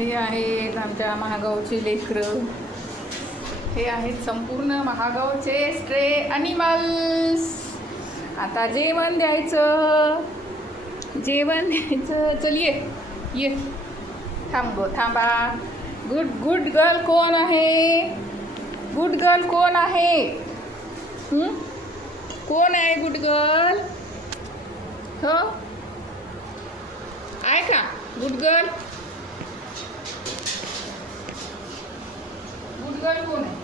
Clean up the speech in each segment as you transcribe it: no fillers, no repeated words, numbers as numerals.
हे आहेत आमच्या महागावचे लेकरं. हे आहेत संपूर्ण महागावचे स्ट्रे अॅनिमल्स. आता जेवण द्यायचं. चल ये थांबा. गुड गर्ल कोण आहे? गुड गर्ल कोण आहे? कोण आहे गुड गर्ल? हो आहे का गुड गर्ल? गुड गर्ल कोण आहे?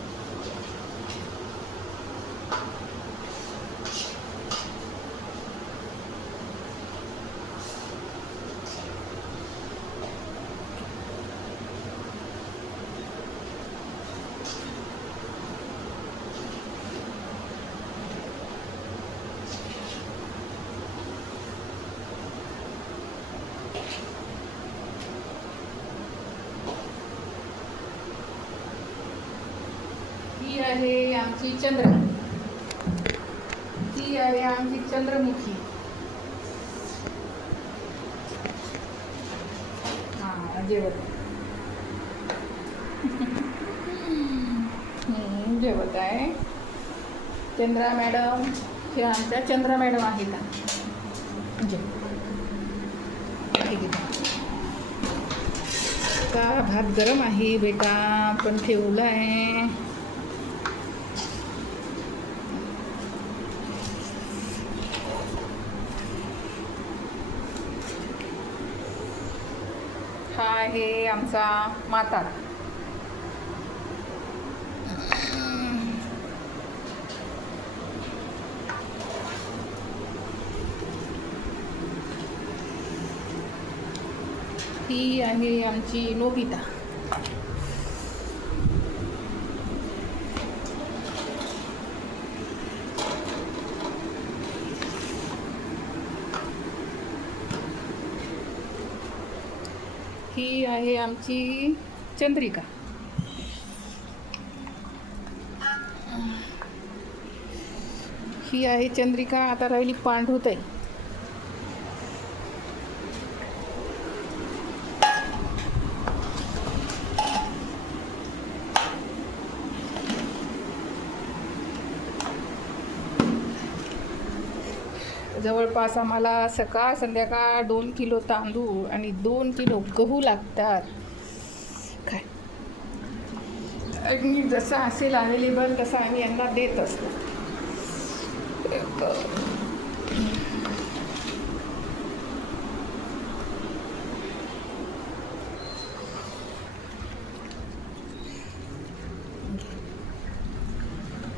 ही आहे आमची चंद्रा. ती आहे आमची चंद्रमुखी. जेवत जेवत आहे चंद्रा मॅडम. हे आमच्या चंद्रा मॅडम आहेत का. भात गरम आहे बेटा पण ठेवला आहे. हा आहे आमचा माता. ही आहे आमची नोबिता. ही आहे आमची चंद्रिका. ही आहे चंद्रिका. आता राहिली पांढुताई. जवळपास आम्हाला सकाळ संध्याकाळ 2 किलो तांदूळ आणि 2 किलो गहू लागतात. काय आणि जसं असेल अवेलेबल तसं आम्ही यांना देत असतो.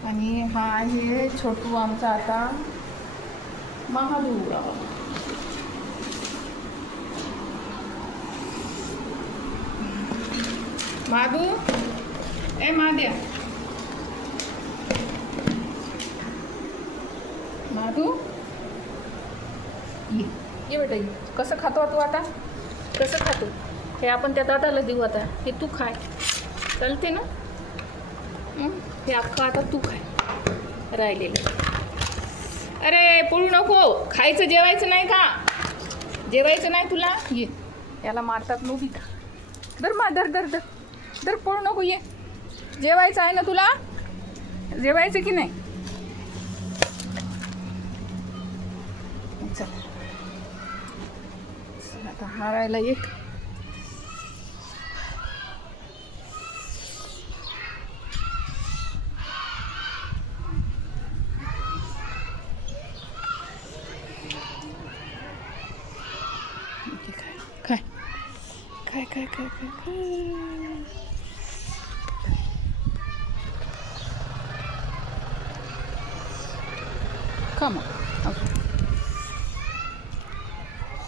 आणि हा आहे छोटू आमचा आता महादूर. माधू ए माद्या. माधू ये बेटा. कसं खातो तू आता? कसं खातो? हे आपण त्या दादाला देऊ आता. हे तू खाय. चालते ना? हे अख्खा आता तू खाय राहिलेलं. अरे पळू नको. खायचं जेवायचं नाही का? जेवायचं नाही तुला? ये. याला मारतात नोबिता. धर पळू नको. ये. जेवायचं आहे ना तुला? जेवायचं की नाही? चल आता हारायला एक. काय Come on. Okay.